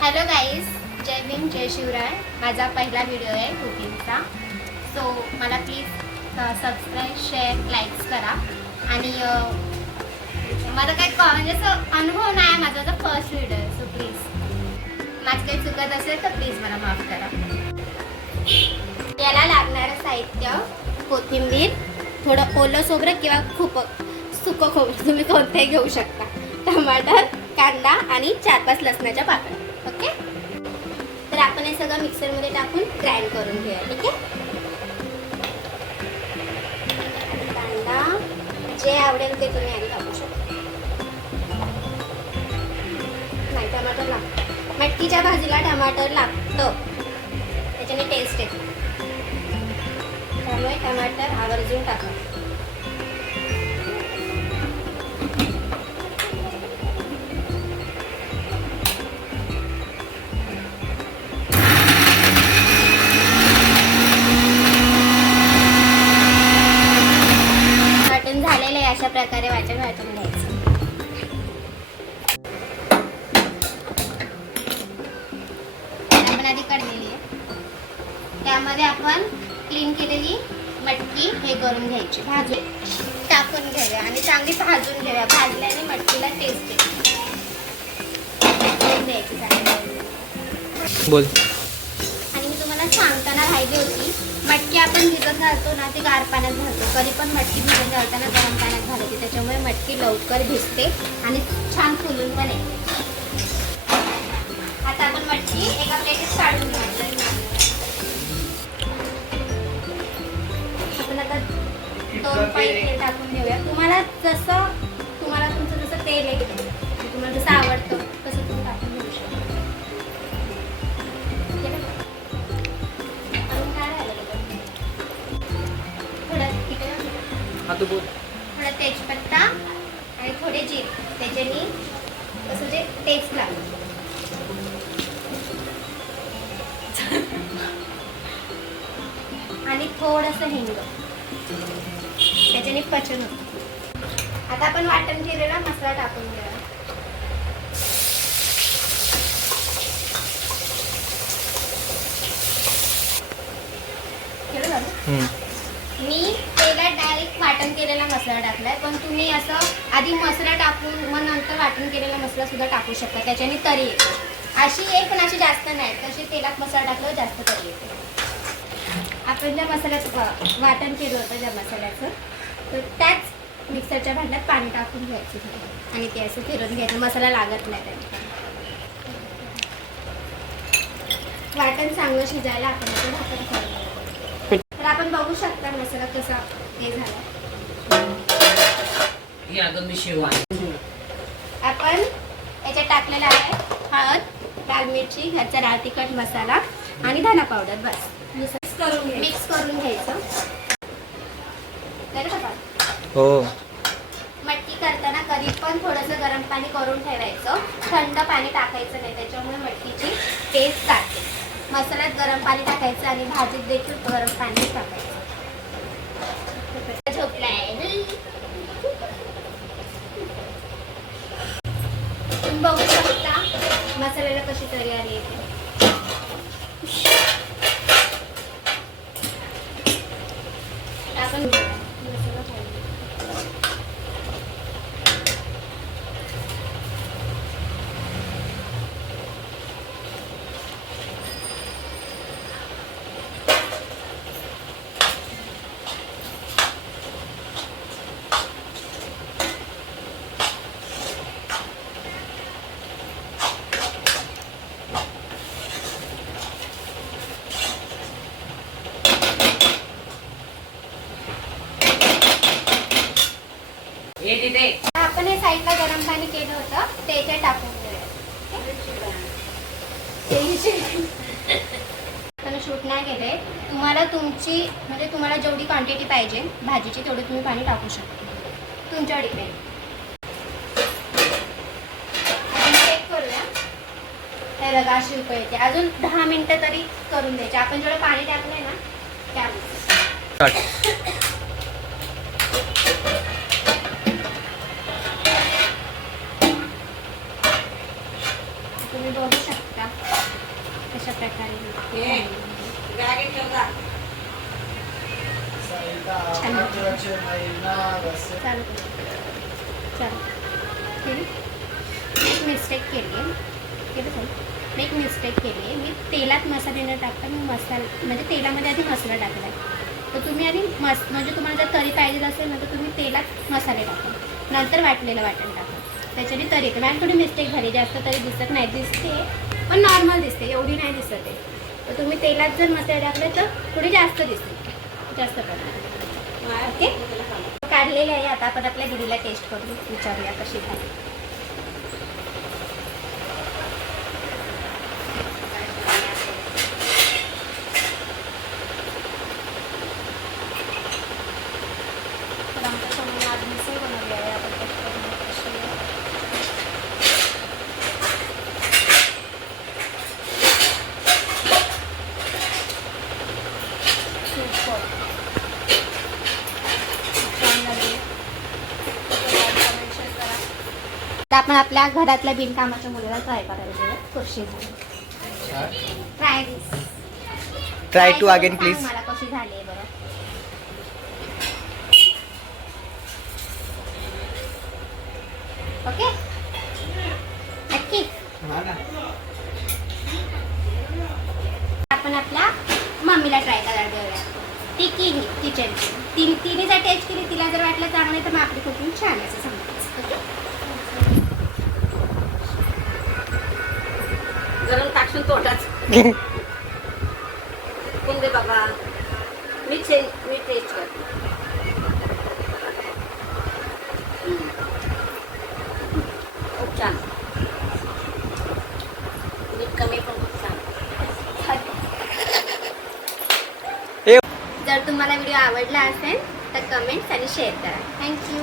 Hello guys, जय भीम जय शिवराय. माझा पहिला video आहे कुकिंगचा. सो मला प्लीज सबस्क्राईब शेअर लाईक्स करा. आणि मला काही म्हणजे असं अनुभव नाही आहे, माझा फर्स्ट व्हिडिओ आहे. सो प्लीज माझं काही चुकत असेल तर प्लीज मला माफ करा. याला लागणारं साहित्य कोथिंबीर, थोडं ओलं खोबरं किंवा खूप सुकं खोबरं तुम्ही कोणतेही घेऊ शकता, टमाटर, कांदा आणि 4-5 लसणाच्या पाकळ्या. ओके, तर आपण हे सगळं मिक्सरमध्ये टाकून ग्राइंड करून घेऊया. ठीक आहे. कांदा जे आवडेल ते तुम्ही आधी टाकू शकता. नाही, टमाटर लागतं. मटकीच्या भाजीला टमाटर लागतं, त्याच्याने टेस्ट येते. त्यामुळे टमाटर आवर्जून टाका. झालेलं आहे, अशा प्रकारे वाटून घ्यायचं. आपण आधी काढलेली आहे, त्यामध्ये आपण क्लीन केलेली मटकी हे करून घ्यायची, भाजून टाकून घेऊया आणि चांगली भाजून घेऊया. भाजल्याने मटकीला टेस्ट येते. द्यायची चांगली बोल. आणि मी तुम्हाला सांगताना राहिली होती, मटकी आपण भिजत घालतो ना, ती गार पाण्यात घालतो. कधी पण मटकी भिजत घालताना गरम पाण्यात घालायची, त्याच्यामुळे मटकी लवकर भिजते आणि छान फुलून पण येते. आता आपण मटकी एका प्लेटीत काढून घ्यायची. आपण आता 2 पळी तेल टाकून घेऊया. तुम्हाला तुमचं जसं तेल आहे, तुम्हाला जसं आवडतं तसं तुम्ही टाकून घेऊ शकता. थोडा तेजपत्ता आणि थोडे जिरे, त्याच्यानी असं जे टेस्ट लागतं. आणि थोडंसं हिंग, त्याच्याने पचन होतं. आता आपण वाटण केलेला मसाला टाकून घेऊया. केलं झालं. मी तेलात डायरेक्ट वाटण केलेला मसाला टाकलाय, पण तुम्ही असं आधी मसाला टाकून मग नंतर वाटण केलेला मसाला सुद्धा टाकू शकता, त्याच्याने तरी येते. अशी आहे, पण अशी जास्त नाही. तशी तेलात मसाला टाकल्यावर जास्त तरी येते. आपण ज्या मसाल्याचं वाटण केलं होतं, ज्या मसाल्याचं, तर त्याच मिक्सरच्या भांड्यात पाणी टाकून घ्यायचं आणि ते असं फिरवून घ्यायचं. मसाला लागत नाही त्याला. वाटण चांगलं शिजायला आपण असं झाकण करून घ्यायचं. तर आपण बघू शकता मसाला कसा हे झाला. आपण याच्यात टाकलेला आहे हळद, लाल मिरची, घरचा लाल तिखट मसाला आणि धना पावडर. बस मिक्स करून घ्यायचं. हो. मटकी करताना कधी पण थोडंसं गरम पाणी करून ठेवायचं, थंड पाणी टाकायचं नाही, त्याच्यामुळे मटकीची टेस्ट जाते. मसाल्यात गरम पाणी टाकायचं आणि भाजीत देखील गरम पाणी टाकायचं. झोपलाय तुम्ही बघू शकता मसाल्याला कशी तरी आली येते. आपण आपण हे साईडला गरम पाणी केलं होतं, त्याच्यात टाकून घेऊया. शूट नाही केलंय. तुम्हाला तुम्हाला जेवढी क्वांटिटी पाहिजे भाजीची तेवढी तुम्ही पाणी टाकू शकता, तुमच्यावर डिपेंड. आपण चेक करूया. हे रगा अशी उकळते. अजून 10 मिनिटं तरी करून द्यायचे. आपण जेवढं पाणी टाकलंय ना त्यामध्ये. तुम्ही बघू शकता कशा प्रकारे चालू एक मिस्टेक केली आहे मी एक मिस्टेक केली आहे. मी तेलात मसाले न टाकता मी म्हणजे तेलामध्ये आधी मसाला टाकला आहे. तर तुम्ही आधी म्हणजे तुम्हाला जर तरी पाहिजे असेल ना तर तुम्ही तेलात मसाले टाका, नंतर वाटलेलं वाटण टाका, त्याच्याने तरी येते. मॅम थोडी मिस्टेक झाली, जास्त तरी दिसत नाही, दिसते पण नॉर्मल दिसते, एवढी नाही दिसत आहे. तर तुम्ही तेलात जर मसाले टाकले तर थोडी जास्त दिसते, जास्त प्रमाणात. ओके, काढलेले आहे. आता आपण आपल्या दीदीला टेस्ट करून विचारूया कशी झाली. तर आमच्या समोर आज मिसळ बनवली आहे, आपण टेस्ट करून कशी आहे. सुपर छान झाली. आता आपण आपल्या घरातल्या बिनकामाच्या मुलीला ट्राय करायला गेलो. कशी झाली ट्राय टू अगेन प्लीज. मला कशी झाली आहे बरं. ओके नक्की. आपण आपल्या मम्मीला ट्राय करायला घेऊया. ती केली किचन, तिने जर टेस्ट केली, तिला जर वाटलं चांगलं तर मग आपली कुकिंग छान असं समजायचं. ओके, गरम टाकशील तोटाच कोण दे बाबा. मी टेस्ट करते. खूप छान, मीठ कमी पण खूप छान. जर तुम्हाला व्हिडिओ आवडला असेल तर कमेंट्स आणि शेअर करा. थँक्यू.